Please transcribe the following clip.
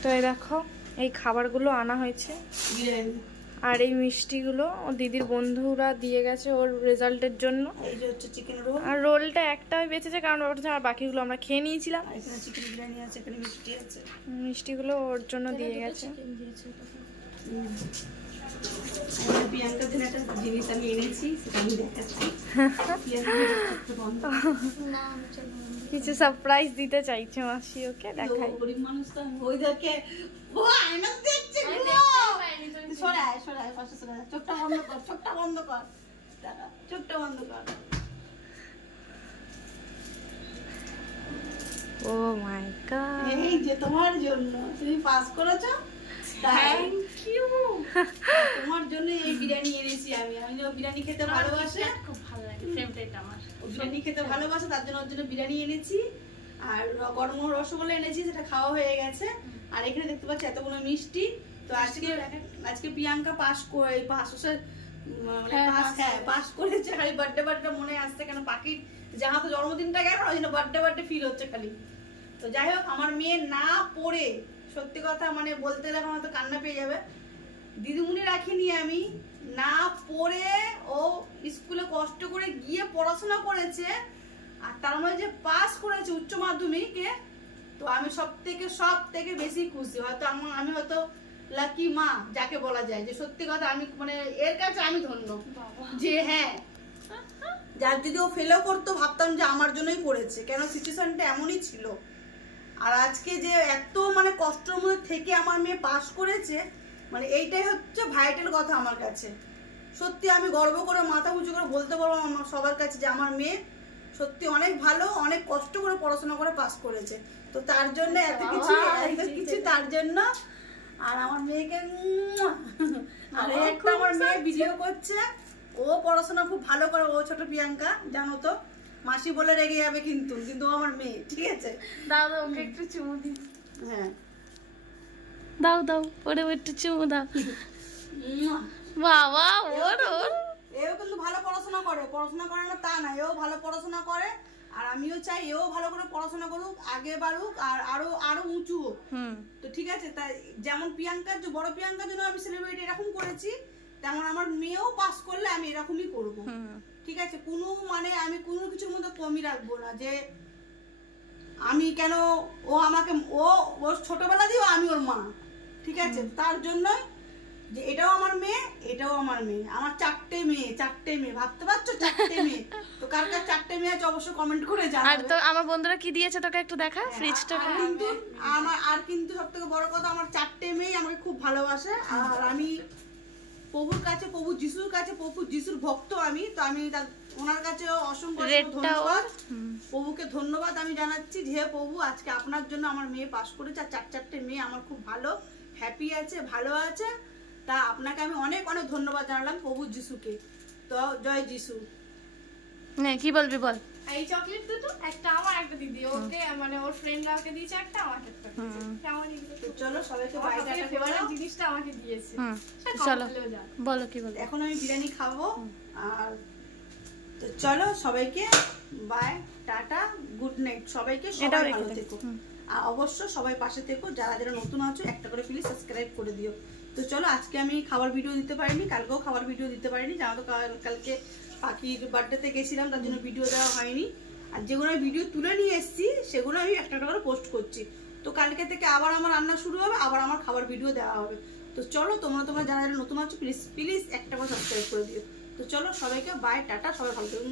তো এই দেখো এই খাবারগুলো আনা হয়েছে আর এই মিষ্টিগুলো ও দিদির বন্ধুরা দিয়ে গেছে ওর রেজাল্টের জন্য। এই যে হচ্ছে চিকেন রোল, আর রোলটা একটাই বেঁচেছে কারণ ওটা আর বাকিগুলো আমরা খেয়ে নিয়েছিলাম। এখানে চিকেন বিরিয়ানি আছে, এখানে মিষ্টি আছে। মিষ্টিগুলো ওর জন্য দিয়ে গেছে। প্রিয়াঙ্কার জন্য একটা জিনিস আমি এনেছি, সেটা আমি দেখাচ্ছি। কিছু সারপ্রাইজ দিতে চাইছে মাসি ওকে, দেখাই। গরিব মানুষ তো ওই দেখে ও আয়না দেখছে গো। সরায় সরায় পাশে সরায়, চোখটা বন্ধ কর, চোখটা বন্ধ কর, দাঁড়া, চোখটা বন্ধ কর। ও মাই গড, এই যে তোমার জন্য, তুমি পাস করেছো, থ্যাংক ইউ। তোমার জন্য এই বিরিয়ানি এনেছি আমি। আমি বিরিয়ানি খেতে ভালোবাসে, খুব ভালো লাগে, ফেভারিট আমার। বিরিয়ানি খেতে ভালোবাসে, তার জন্য ওর জন্য বিরিয়ানি এনেছি। আর গরম রসগোল্লা এনেছি, সেটা খাওয়া হয়ে গেছে। আর এখানে দেখতে পাচ্ছি এতগুলো মিষ্টি। তো আজকে প্রিয়াঙ্কা পাস করেছে। খালি বার্থডে মনে আসছে, কেন পাখির যাহা তো জন্মদিনটা গেল, ওই জন্য বার্থডে ফিল হচ্ছে খালি। তো যাই হোক, আমার মেয়ে না পড়ে, সত্যি কথা মানে বলতে গেলে আমার হয়তো কান্না পেয়ে যাবে, দিদিমণি রাখিনি আমি, না পড়ে ও স্কুলে কষ্ট করে গিয়ে পড়াশোনা করেছে, আর তার মধ্যে যে পাস করেছে উচ্চ মাধ্যমিকে। তো আমি সব থেকে বেশি খুশি। হয়তো আমি হয়তো লাকি মা যাকে বলা যায়, যে সত্যি কথা আমি মানে এর কাছে আমি ধন্য যে হ্যাঁ, যার যদি ও ফেলও করতো ভাবতাম যে আমার জন্যই করেছে, কেন সিচুয়েশনটা এমনই ছিল। আর আজকে যে এত মানে কষ্টের মধ্যে থেকে আমার মেয়ে পাস করেছে, মানে এইটাই হচ্ছে ভাইটাল কথা আমার কাছে। সত্যি আমি গর্ব করে মাথা উঁচু করে বলতে পারবো আমার সবার কাছে যে আমার মেয়ে সত্যি অনেক ভালো, অনেক কষ্ট করে পড়াশোনা করে পাস করেছে। তো তার জন্য এত কিছু তার জন্য। আর আমার মেয়েকে আর একটা আমার মেয়ে ভিডিও করছে, ও পড়াশোনা খুব ভালো করে, ও ছোট প্রিয়াঙ্কা, জানো তো, মাসি বলে রেগে যাবে কিন্তু ও আমার মেয়ে, ঠিক আছে? দাদা ওকে একটু চুমু দিই। হ্যাঁ দাও দাও, ওরে একটু চুমু দাও। বাবা ওর এও কিন্তু ভালো পড়াশোনা করে না তা না, এও ভালো পড়াশোনা করে। আর আমিও চাই এও ভালো করে পড়াশোনা করুক, আগে বাড়ুক, আর আরো উঁচু হোক। তো ঠিক আছে, তাই যেমন প্রিয়াঙ্কার যে বড় প্রিয়াঙ্কার জন্য আমি সেলিব্রেট এরকম করেছি, তেমন আমার মেয়েও পাস করলে আমি এরকমই করব। ঠিক আছে, কোনো মানে আমি কোনো কিছুর মধ্যে কমই রাখবো না, যে আমি কেন ও আমাকে ওর ছোটবেলা দিয়েও আমি ওর মা, ঠিক আছে? তার জন্যই যে এটাও আমার মেয়ে, এটাও আমার মেয়ে, আমার চারটে মেয়ে, ভাবতে পারছো, চারটে মেয়ে। তো কার কার চারটে মেয়ে আছে অবশ্যই কমেন্ট করে জানাবে। আর তো আমার বন্ধুরা কি দিয়েছে তোকে একটু দেখা, ফ্রিজটা। কিন্তু সবথেকে বড় কথা, আমার চারটে মেয়ে আমাকে খুব ভালোবাসে। আর আমি প্রভুর কাছে, প্রভু যিশুর কাছে, প্রভু যিশুর ভক্ত আমি। তো আমি ওনার কাছে অসংখ্য ধন্যবাদ, প্রভুকে ধন্যবাদ আমি জানাচ্ছি যে হে প্রভু, আজকে আপনার জন্য আমার মেয়ে পাস করেছে। আর চারটে মেয়ে আমার খুব ভালো, হ্যাপি আছে, ভালো আছে। তা আপনাকে আমি অনেক অনেক ধন্যবাদ জানালাম, প্রভু যিশুকে। তো জয় যিশু। না কি বলবি বল। এই চকলেট দুটো, একটা আমার, একটা দিদি, ওকে মানে ওর ফ্রেন্ডরা ওকে দিয়েছে একটা, আমাকে একটা দিয়েছে। চলো সবাইকে বাই টাটা ফেভারিট জিনিসটা আমাকে দিয়েছে। চলো বলো কি বল। এখন আমি বিরিয়ানি খাবো। আর তো চলো সবাইকে বাই টাটা, গুড নাইট সবাইকে, সবাই ভালো থেকো। আর অবশ্য সবাই পাশে থেকো, যারা যারা নতুন আছো একটা করে প্লিজ সাবস্ক্রাইব করে দিও। তো চলো, আজকে আমি খাবার ভিডিও দিতে পারিনি, কালকেও খাবার ভিডিও দিতে পারিনি, জানো তো কালকে পাখির বার্থডেতে গেছিলাম, তার জন্য ভিডিও দেওয়া হয়নি। আর যেগুলো আমি ভিডিও তুলে নিয়ে এসেছি সেগুলো আমি একটা করে পোস্ট করছি। তো কালকে থেকে আবার আমার রান্না শুরু হবে, আবার আমার খাবার ভিডিও দেওয়া হবে। তো চলো, তোমরা যারা যারা নতুন আছো প্লিজ একটা করে সাবস্ক্রাইব করে দিও। তো চলো সবাইকে বাই টাটা, সবাই ভালো থেকো।